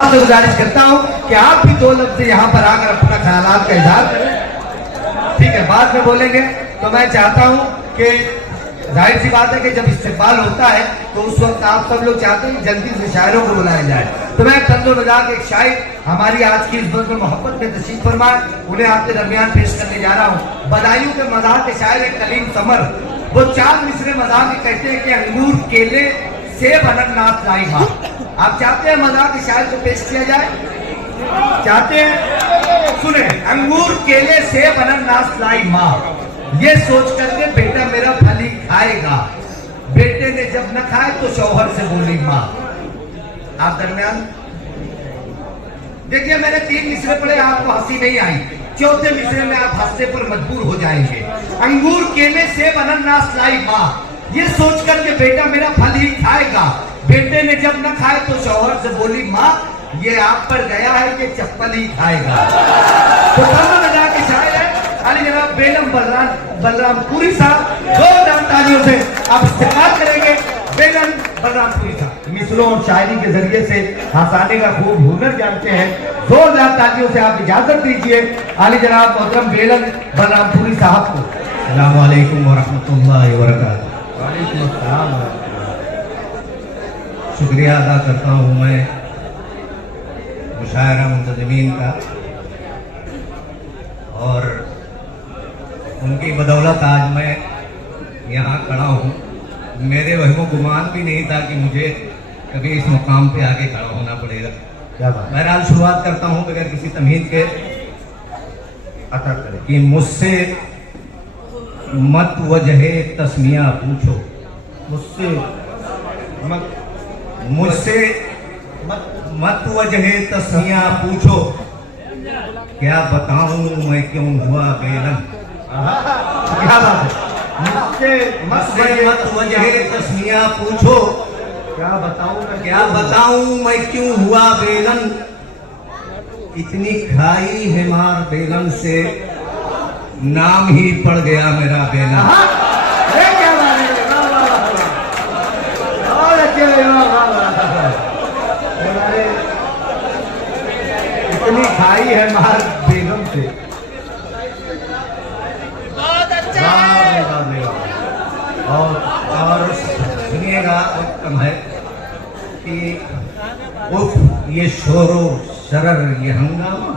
आपसे गुजारिश करता हूं कि आप भी दो लफ्ज यहाँ पर आकर अपना ख्यालात का इजहार करें। ठीक है, बाद में बोलेंगे। तो मैं चाहता हूं कि जाहिर सी बात है कि जब इस्तेमाल होता है तो उस वक्त आप सब लोग चाहते हैं कि जल्दी से शायरों को बुलाया जाए। तो मैं तंजो मजाक एक शायर हमारी आज की इस बज़्म में मोहब्बत में तशरीफ फरमाए, उन्हें आपके दरमियान पेश करने जा रहा हूँ। बदायूं के मज़ाक के शायर कलीम समर वो चार मिसरे मज़ाक के कहते हैं कि अंगूर केले सेब अनन्नास लाई माँ। आप चाहते हैं मज़ाक के शायर को पेश किया जाए? चाहते हैं? सुने, अंगूर केले सेब अनन्नास लाई माँ, ये सोच करके बेटा मेरा फल ही खाएगा। बेटे ने जब न खाए तो शौहर से बोली माँ। आप दरमियान देखिए, मैंने 3 मिसरे पढ़े, आपको हंसी नहीं आई। चौथे मिसरे में आप हंसने पर मजबूर हो जाएंगे। अंगूर केले सेब अनन्नास लाई माँ, ये सोच करके बेटा मेरा फल ही खाएगा। बेटे ने जब न खाए तो शौहर से बोली माँ, ये आप पर गया है कि चप्पल ही खाएगा। तो मजा के शायर है अली जनाब बेगम बलरामपुरी साहब, जोरदार तालियों से आप इस्तेमाल करेंगे। बेगम बलरामपुरी साहब मिसलों और शायरी के जरिए से हंसाने का खूब हुनर जानते हैं। जोरदार तालियों से आप इजाजत दीजिए अली जनाब मोहतरम बेगम बलरामपुरी साहब को। अस्सलामु अलैकुम व रहमतुल्लाहि व बरकातहू। वालेकुम अस्सलाम। शुक्रिया अदा करता हूँ मैं मुशायरा मुंतज़मीन का, और उनकी बदौलत आज मैं यहाँ खड़ा हूँ। मेरे वहमो गुमान भी नहीं था कि मुझे कभी इस मुकाम पे आके खड़ा होना पड़ेगा। क्या बात। बहरहाल शुरुआत करता हूँ बगैर किसी तमहीद के अता करें कि मुझसे मत वजहे तस्मिया पूछो, मुझसे मत वजहे तस्मिया पूछो, क्या बताऊं मैं क्यों हुआ बेलन। क्या बात है। मुझसे मत वजहे तस्मिया पूछो, क्या बताऊं मैं क्यों हुआ बेलन। इतनी खाई है मार बेलन से, नाम ही पड़ गया मेरा बेलन। इतनी खाई है मार बेगम से। और सुनिएगा, वक्त कम है कि उफ ये शोरो शरर ये हंगामा,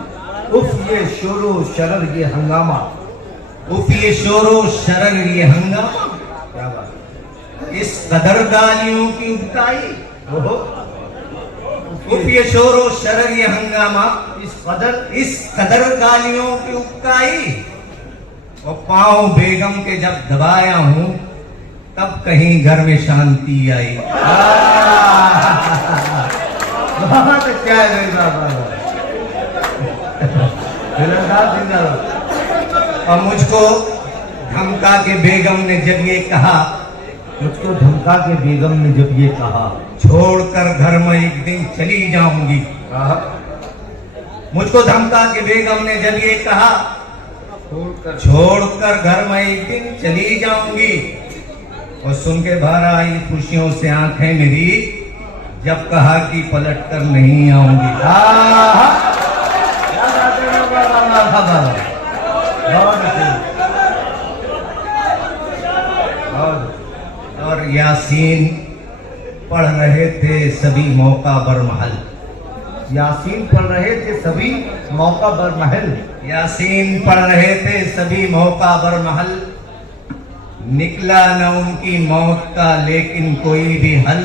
उफ ये शोरो शरर ये हंगामा, उफ ये शोरो शरर ये हंगामा। क्या बात। इस कदर गालियों की उगताई, ओहो, उफ ये शोरो शरर ये हंगामा, इस कदर गालियों की उगताई। और पाँव बेगम के जब दबाया हूँ तब कहीं घर में शांति आई। क्या है और मुझको धमका के बेगम ने जब ये कहा, मुझको धमका के बेगम ने जब ये कहा, छोड़कर घर में एक दिन चली जाऊंगी। मुझको धमका के बेगम ने जब ये कहा, छोड़कर घर में एक दिन चली जाऊंगी। और सुन के बाहर आई खुशियों से आंखें मेरी, जब कहा कि पलट कर नहीं आऊंगी। और यासीन पढ़ रहे थे सभी मौका बरमहल, यासीन पढ़ रहे थे सभी मौका बरमहल, यासीन पढ़ रहे थे सभी मौका बरमहल। निकला न उनकी मौत का लेकिन कोई भी हल।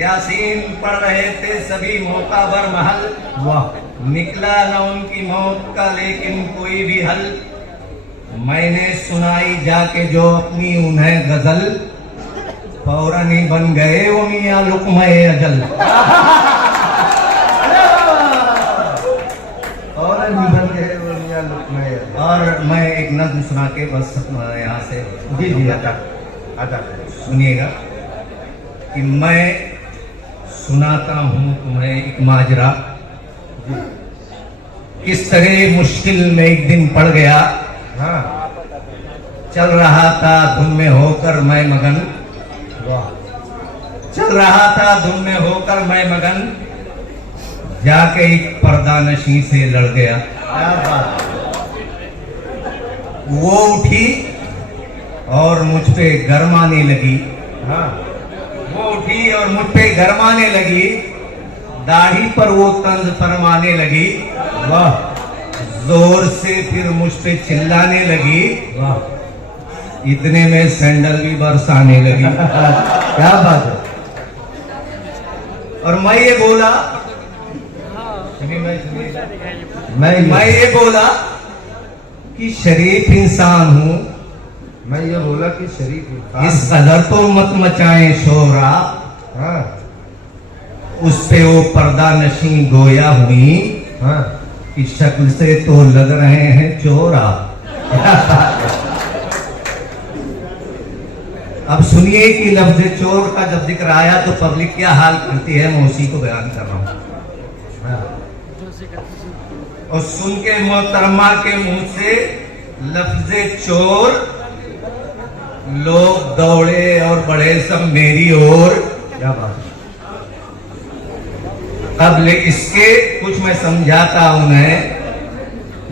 यासीन पढ़ रहे थे सभी मौका बरमहल, वाह। निकला न उनकी मौत का लेकिन कोई भी हल। मैंने सुनाई जाके जो अपनी उन्हें गजल, फौरन ही बन गए वो मियां लुक़्मा अजल। और मैं एक नज़्म सुना के बस यहाँ से जी अदा सुनिएगा कि मैं सुनाता हूँ तुम्हें एक माजरा, किस तरह मुश्किल में एक दिन पड़ गया। चल रहा था धुन में होकर मैं मगन, चल रहा था धुन में होकर मैं मगन, जाके एक पर्दा नशी से लड़ गया। क्या बात। वो उठी और मुझ पे गरमाने लगी। हाँ। वो उठी और मुझ पे गरमाने लगी, दाढ़ी पर वो तंज फरमाने लगी। वाह जोर से फिर मुझ पे चिल्लाने लगी। वाह। इतने में सैंडल भी बरसाने लगी। क्या बात है। और मैं ये बोला, मैं ये बोला कि शरीफ इंसान हूँ, मैं ये बोला कि शरीफ इंसान। इस कदर तो मत मचाएं शोर आप। हाँ उस पे वो पर्दा नशी गोया हुई, हाँ। इस शक्ल से तो लग रहे हैं चोर आप। अब सुनिए कि लफ्ज चोर का जब जिक्र आया तो पब्लिक क्या हाल करती है, मैं उसी को बयान कर रहा हूं। और सुन के मोहतरमा के मुंह से लफ्ज चोर, लोग दौड़े और बढ़े सब मेरी ओर। क्या बात है। अब इसके कुछ मैं समझाता उन्हें,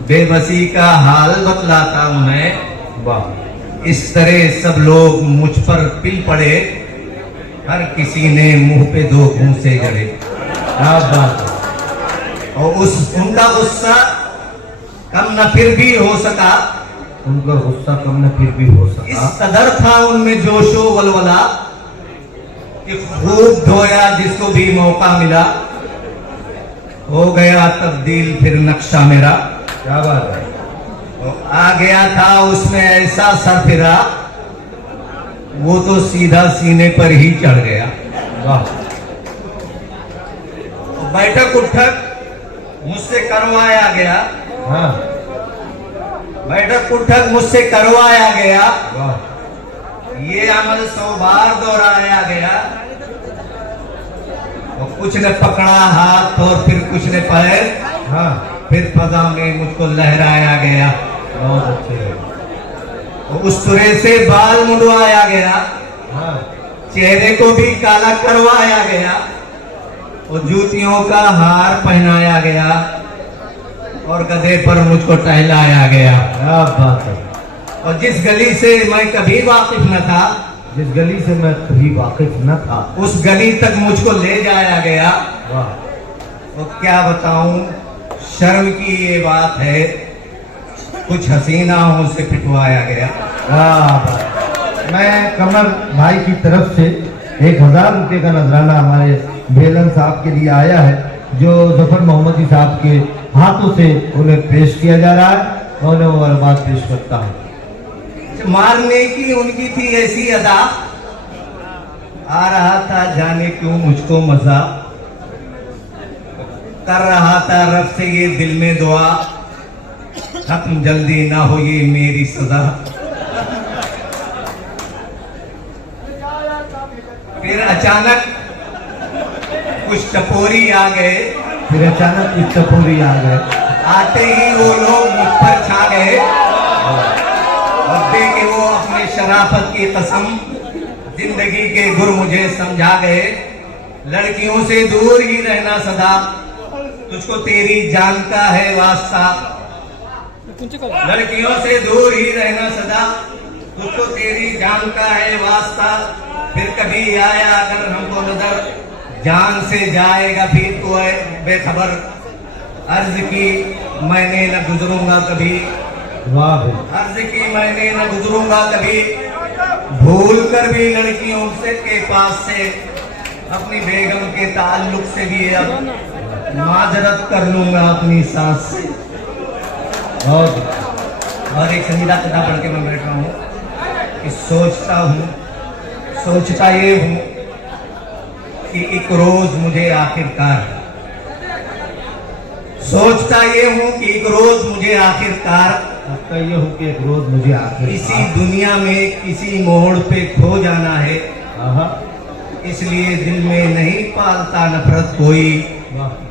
बेबसी का हाल बतलाता उन्हें। वाह। इस तरह सब लोग मुझ पर पिल पड़े, हर किसी ने मुंह पे दो घूंसे गड़े। क्या बात है। और उनका गुस्सा कम न फिर भी हो सका, उनका गुस्सा कम न फिर भी हो सका। इस कदर था उनमें जोशो वलवला कि खूब धोया जिसको भी मौका मिला, हो गया तब्दील फिर नक्शा मेरा। क्या बात है। आ गया था उसमें ऐसा सर फिरा, वो तो सीधा सीने पर ही चढ़ गया। वाह। बैठक उठक मुझसे करवाया गया। हाँ। बैठक उठक मुझसे करवाया गया। वाह। ये अमल 100 बार दोहराया गया। और कुछ ने पकड़ा हाथ और फिर कुछ ने पैर, हाँ। फिर फजा में मुझको लहराया गया। बहुत अच्छे। और उस तरह से बाल मुंडवाया गया, हाँ। चेहरे को भी काला करवाया गया, और जूतियों का हार पहनाया गया, और गधे पर मुझको टहलाया गया। क्या बात है। और जिस गली से मैं कभी वाकिफ न था, जिस गली से मैं कभी वाकिफ न था, उस गली तक मुझको ले जाया गया। वाह। और क्या बताऊं, शर्म की ये बात है, कुछ हसीनाओं से पिटवाया गया। वाह। मैं कमर भाई की तरफ से 1000 रुपये का नजराना हमारे बेलन साहब के लिए आया है, जो जफर मोहम्मदी साहब के हाथों से उन्हें पेश किया जा रहा है। मैं उन्हें वो बात पेश करता हूँ। मारने की उनकी थी ऐसी अदा, आ रहा था जाने क्यों मुझको मजा, कर रहा था रब से ये दिल में दुआ, खत्म जल्दी ना हो ये मेरी सजा। फिर अचानक कुछ टपोरी आ गए। फिर अचानक कुछ टपोरी आ गए। आते ही वो लोग मुझ पर छा गए, और दे के वो अपने शराफत की कसम जिंदगी के गुर मुझे समझा गए। लड़कियों से दूर ही रहना सदा, तुझको तेरी जान का है वास्ता। लड़कियों से दूर ही रहना सदा, तुझको तेरी जान का है वास्ता। फिर कभी आया अगर हमको नजर, जान से जाएगा फिर तो है बेखबर। अर्ज की मैंने न गुजरूंगा कभी, वाह भाई। अर्ज की मैंने न गुजरूंगा कभी, भूल कर भी लड़कियों से के पास से, अपनी बेगम के ताल्लुक से भी अब माजरत कर लूंगा अपनी सास से। और एक संगीता कथा पढ़ के मैं बैठ रहा हूँ कि सोचता ये हूँ कि एक रोज मुझे आखिरकार, सोचता ये हूँ कि एक रोज मुझे आखिरकार, आपका ये हूँ कि एक रोज मुझे आखिर इसी दुनिया में किसी मोड़ पे खो जाना है। इसलिए दिल में नहीं पालता नफरत कोई,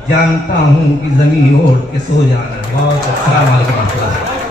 जानता हूँ कि जमीन ओढ़ के सो जाना है। बहुत अच्छा।